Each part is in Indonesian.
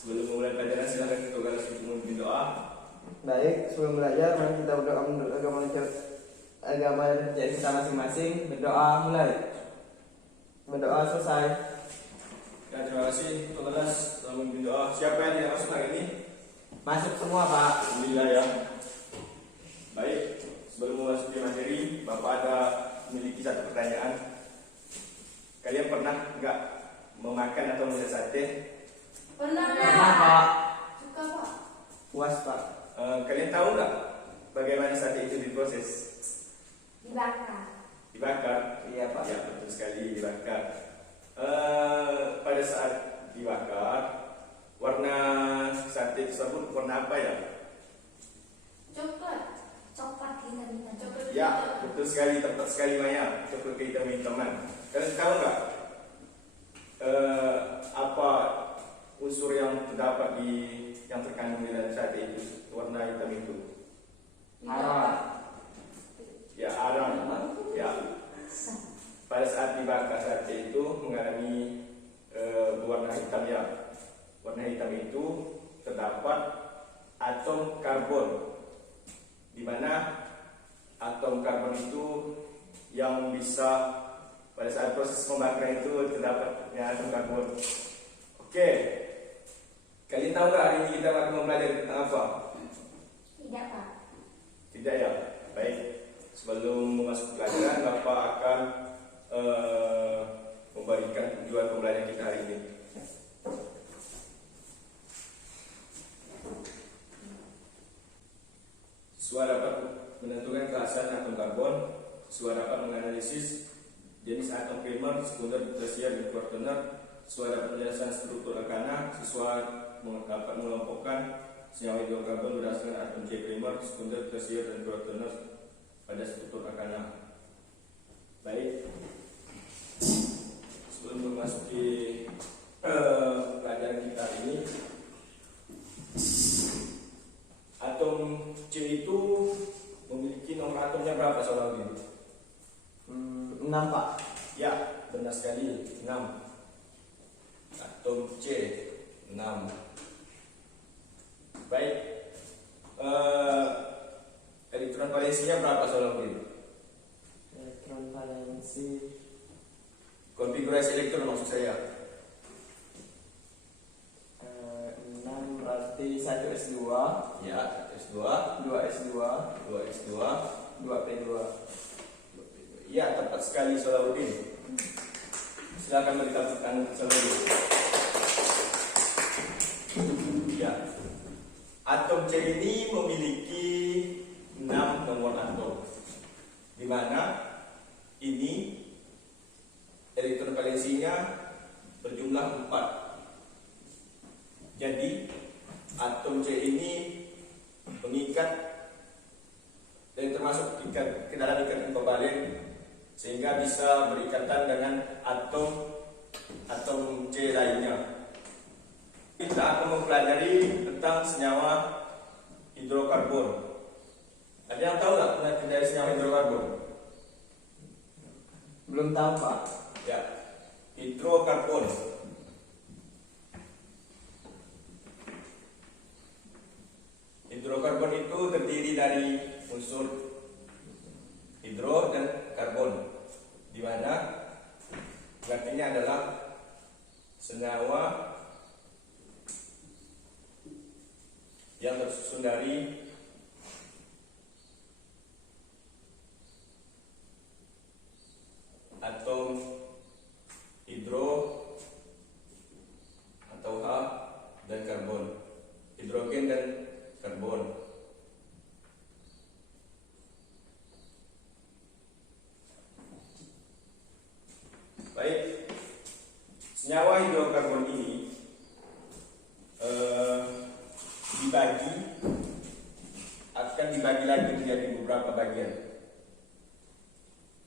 Sebelum memulai pelajaran silakan kita memimpin doa. Baik, sebelum belajar mari kita berdoa menurut agama kita masing-masing. Berdoa mulai. Berdoa selesai. Ya, terima kasih untuk kelas telah memimpin doa. Siapa yang tidak masuk hari ini? Masuk semua, Pak. Alhamdulillah ya. Baik, sebelum memasuki materi, Bapak ada memiliki satu pertanyaan. Kalian pernah nggak memakan atau melihat sate? Pernah, Pak. Suka, Pak. Puas, Pak. Kalian tahu nggak bagaimana sate itu diproses? Dibakar. Dibakar? Iya, Pak. Ya, betul sekali, dibakar. Pada saat dibakar, warna sate tersebut warna apa ya? Coklat. Coklat hitam-hitam. Coklat. Ya, betul sekali, tepat sekali Maya. Coklat kehitam-hitaman. Kalian tahu nggak apa unsur yang terdapat yang terkandung di dalam sate itu, warna hitam itu? Arang. Ya, arang. Ya. Pada saat dibakar sate itu mengalami warna hitam ya. Warna hitam itu terdapat atom karbon, di mana atom karbon itu yang bisa pada saat proses pembakaran itu terdapat atom karbon. Oke, kalian tahu nggak hari ini kita akan mempelajari tentang apa? Tidak, Pak. Tidak ya. Baik, sebelum memasuki pelajaran, Bapak akan memberikan tujuan pembelajaran kita hari ini. Siswa dapat menentukan keasaan atom karbon. Siswa dapat menganalisis jenis atom primer, sekunder, tersier, dan kuartoner. Siswa dapat menjelaskan struktur alkana. Siswa dapat mengelompokkan senyawa hidrokarbon berdasarkan atom C primer, sekunder, tersier, dan kuartoner pada struktur alkana. Baik, sebelum memasuki pelajaran kita ini, atom C itu memiliki nomor atomnya berapa soal ini? 6, Pak. Ya, benar sekali, 6. Atom C 6. Baik, elektron valensinya berapa soal ini? Elektron valensi Konfigurasi elektron maksud saya. 6 berarti 1s2, Ya, S2, 2s2, 2S2, 2p2. ya tepat sekali Solahuddin. Silakan beri tepuk tangan untuk Solahuddin. Ya, atom C ini memiliki 6 nomor atom, di mana ini elektron valensinya berjumlah 4. Jadi atom C ini mengikat dan termasuk ke dalam ikatan kovalen, sehingga bisa berikatan dengan atom C lainnya. Kita akan mempelajari tentang senyawa hidrokarbon. Ada yang tahu nggak pengertian dari senyawa hidrokarbon? Belum tahu, Pak. Ya, hidrokarbon. Hidrokarbon itu terdiri dari unsur hidro dan karbon, di mana artinya adalah senyawa yang tersusun dari atom hidro atau H dan karbon, hidrogen dan karbon. Baik, senyawa hidrokarbon ini akan dibagi lagi menjadi beberapa bagian.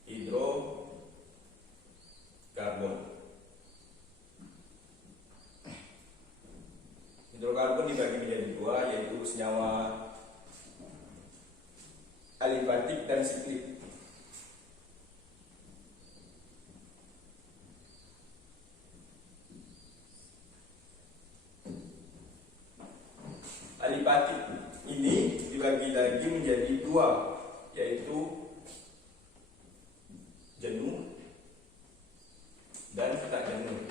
Hidrokarbon. Hidrokarbon dibagi menjadi 2, yaitu senyawa alifatik dan siklik. Alipatit ini dibagi lagi menjadi dua, yaitu jenuh dan tak jenuh.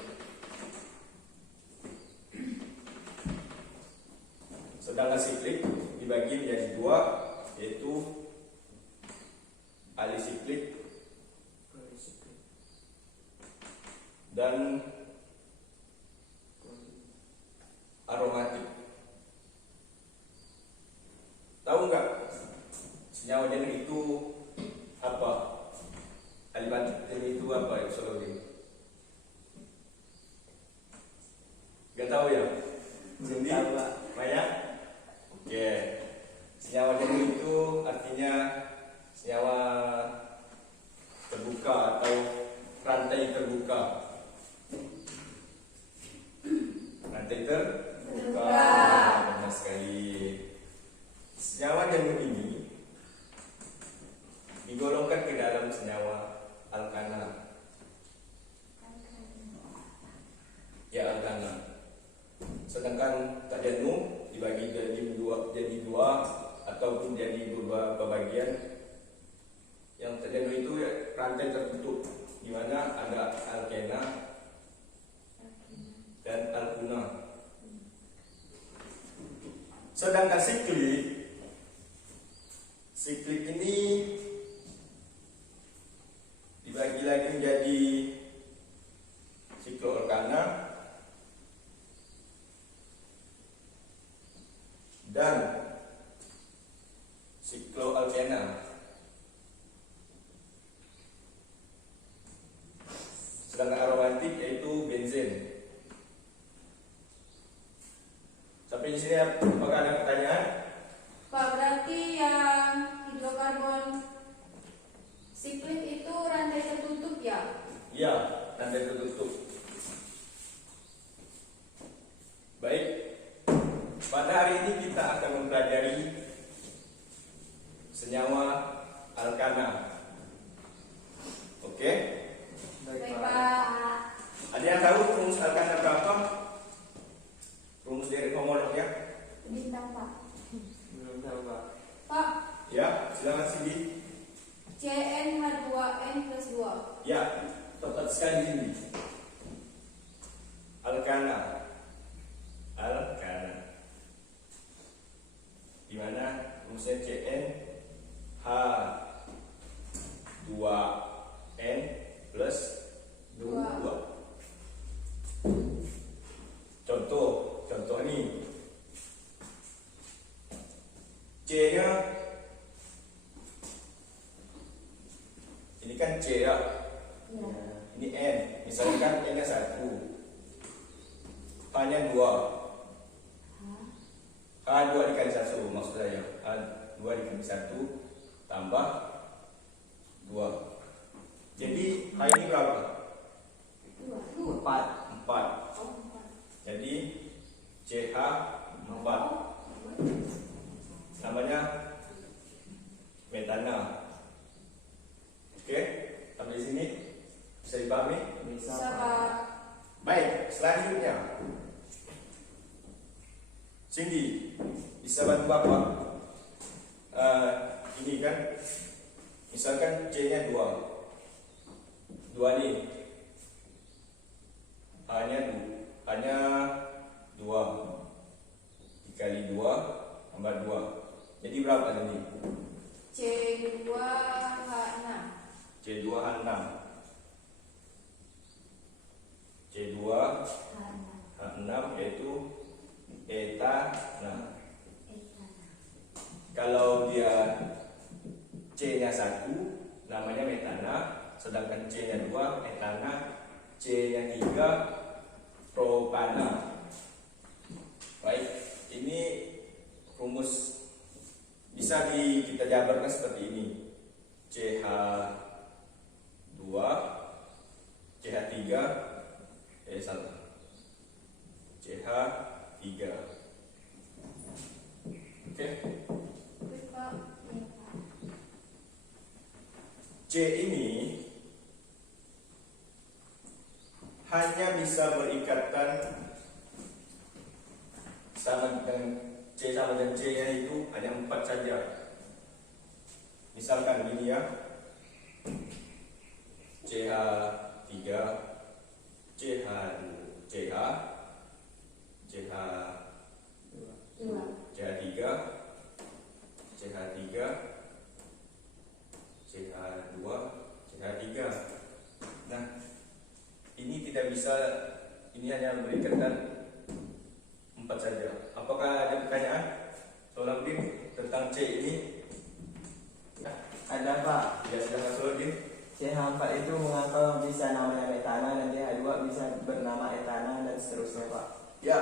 Sedangkan siklik dibagi menjadi dua, yaitu alisiklik dan aromatik. Tahu nggak senyawa jenuh itu apa? Alipatit jenuh itu apa? Gak tahu ya? Jadi, Tahu, Pak. Maya? Oke. Senyawa jenuh itu artinya senyawa terbuka atau rantai terbuka. Rantai terbuka. Benar sekali. Senyawa jenuh ini digolongkan ke dalam senyawa alkana. Ya, alkana. Sedangkan tak jenuh dibagi jadi dua ataupun jadi beberapa bagian. Yang tak jenuh itu ya, rantai tertutup, di mana ada alkena dan alkuna. Sedangkan siklik ini dibagi lagi menjadi sikloalkana dan sikloalkena. Sedangkan aromatik yaitu benzen. Sampai di sini apakah ada pertanyaan? Pak, berarti yang hidrokarbon siklik itu rantai tertutup ya? Iya, rantai tertutup. Baik, pada hari ini kita akan mempelajari senyawa alkana. Oke? Baik, Pak. Ada yang tahu rumus alkana berapa? Rumus dari homolog ya? Bintang Pak. Belum tahu, Pak. Pak, Ya, silakan Cindy. CnH2n plus 2. Ya, tepat sekali Cindy. Alkana. Di mana rumusnya CnH2n plus 2. Contoh ini C-nya ini kan C ya, Iya. ini N, misalkan N-nya 1, H-nya 2, H2 dikali 1 maksud saya, H2 dikali 1 tambah 2. Jadi H ini berapa? 2. 4. 4. Oh, 4. Jadi CH 4. Namanya metana. Oke, sampai sini bisa dipahami? Bisa, Bisa, Pak. Pak. Baik, selanjutnya Cindy bisa bantu Bapak. Ini kan misalkan C-nya 2 nih, H-nya 2 dikali 2 tambah 2. Jadi berapa tadi? C2H6. C2H6. C2H6 yaitu etana. Kalau dia C-nya 1 namanya metana, sedangkan C-nya 2 etana, C-nya 3 propana. Baik, ini rumus bisa kita jabarkan seperti ini. CH2 CH3 salah. CH3. Oke. Baik, Pak. C ini hanya bisa berikatan sama dengan C C sama dengan C nya itu hanya 4 saja. Misalkan gini ya, CH3, CH, CH, CH, Dua. CH3, CH3, CH2, CH3. Nah, ini tidak bisa, ini hanya memberikan 4 saja. Apakah ada pertanyaan? Soalnya tentang C ini? Ada Pak. Ya, silahkan Soalnya. CH4 itu mengapa bisa namanya metana dan CH2 bisa bernama etana dan seterusnya Pak? Ya,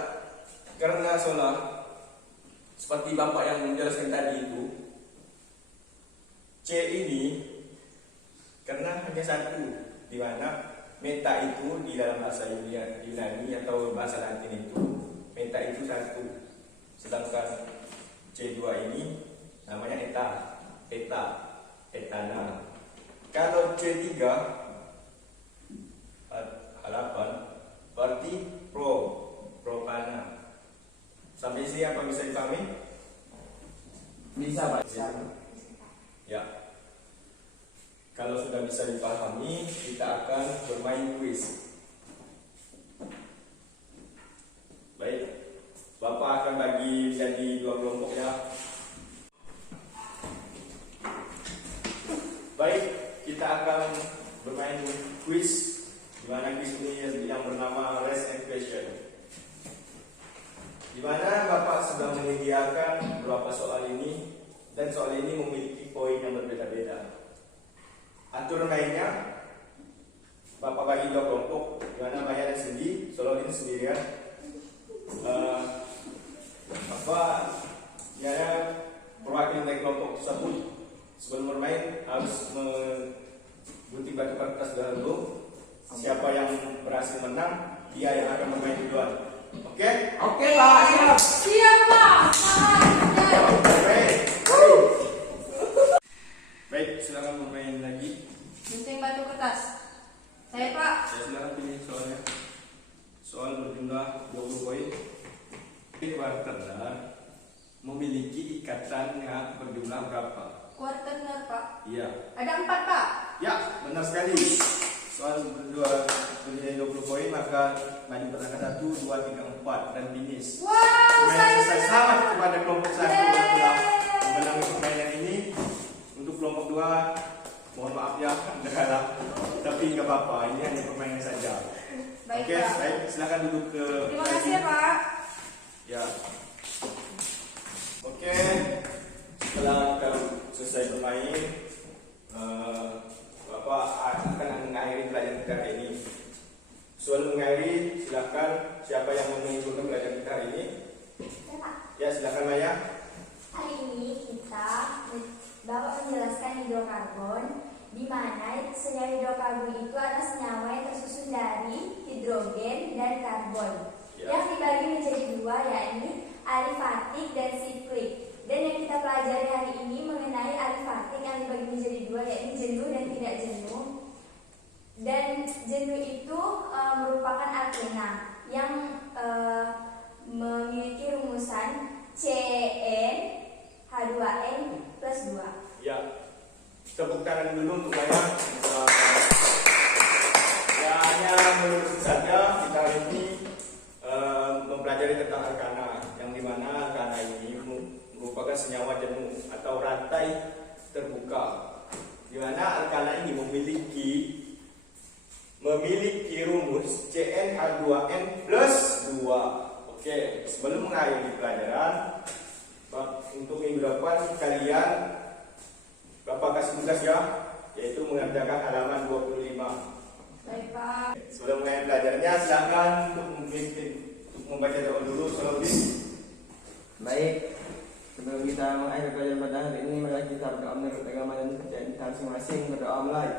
karena soalnya seperti Bapak yang menjelaskan tadi itu, C ini karena hanya satu, di mana meta itu di dalam bahasa Yunani atau bahasa Latin itu meta itu satu, sedangkan C2 ini namanya etana. Kalau C3 halapan berarti propana. Sampai sini apa bisa dipahami? Bisa Pak. Bisa. Ya. Kalau sudah bisa dipahami, kita akan bermain kuis. Baik, Bapak akan bagi menjadi 2 kelompok ya. Baik, kita akan bermain kuis, di mana kuis ini yang bernama Race and Question. Di mana Bapak sudah menyediakan beberapa soal ini, dan soal ini memiliki poin yang berbeda-beda. Aturan mainnya, Bapak bagi 2 kelompok, di mana mainnya sendiri, soal ini sendirian. Bapak ya perwakilan dari kelompok tersebut sebelum bermain harus menggunting batu kertas dahulu. Siapa yang berhasil menang, dia yang akan bermain duluan. Oke? Oke Pak, siap. Siap Pak. Baik. Baik, silakan bermain lagi. Gunting batu kertas. Saya Pak. Saya silakan pilih soalnya. Soal berjumlah 20 poin. Kuarterner memiliki ikatan yang berjumlah berapa? Kuarterner Pak. Iya. Ada 4 Pak. Ya, benar sekali. Soal berdua bernilai 20 poin, maka maju pertanyaan 1, 2, 3, 4 dan finish. Wow, Permainan selesai. saya Selamat kepada kelompok 1 yang telah Yeay. memenangi permainan ini. Untuk kelompok 2, mohon maaf ya, Anda kalah. Tapi nggak apa-apa, ini hanya permainan saja. Baik Oke, Pak. baik, silakan duduk ke. Terima kasih ya Pak. Ya. Oke, setelah kita selesai bermain, Bapak akan mengakhiri pelajaran kita hari ini. Sebelum mengakhiri, silakan siapa yang mau menyimpulkan pelajaran kita hari ini? Ya, silakan Maya. Hari ini kita dapat menjelaskan hidrokarbon, di mana senyawa hidrokarbon itu adalah senyawa yang tersusun dari hidrogen dan karbon, yang dibagi menjadi 2, yakni alifatik dan siklik. Dan yang kita pelajari hari ini mengenai alifatik yang dibagi menjadi 2, yakni jenuh dan tidak jenuh. Dan jenuh itu merupakan alkena yang memiliki rumusan CnH2n plus 2. Ya, tepuk tangan dulu untuk Maya. Ya, hanya menurut saja kita hari ini mempelajari tentang alkana, yang dimana alkana ini merupakan senyawa jenuh atau rantai terbuka, di mana alkana ini memiliki rumus CnH2n plus 2. Oke, sebelum mengakhiri pelajaran, untuk minggu depan kalian Bapak kasih tugas ya, yaitu mengerjakan halaman 25. Baik Pak. Sebelum mengakhiri pelajarannya, silakan untuk membaca doa dulu. Salawat. Baik. Sebelum kita mengakhiri pelajaran pada hari ini, mari kita berdoa menurut agama dan kepercayaan kita masing-masing. Berdoa mulai.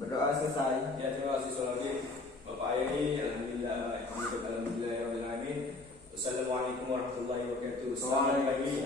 Berdoa selesai. Ya, terima kasih Salawat. Bapak Ayai, alhamdulillah, alhamdulillah, alhamdulillah. Wassalamualaikum warahmatullahi wabarakatuh. Selamat pagi.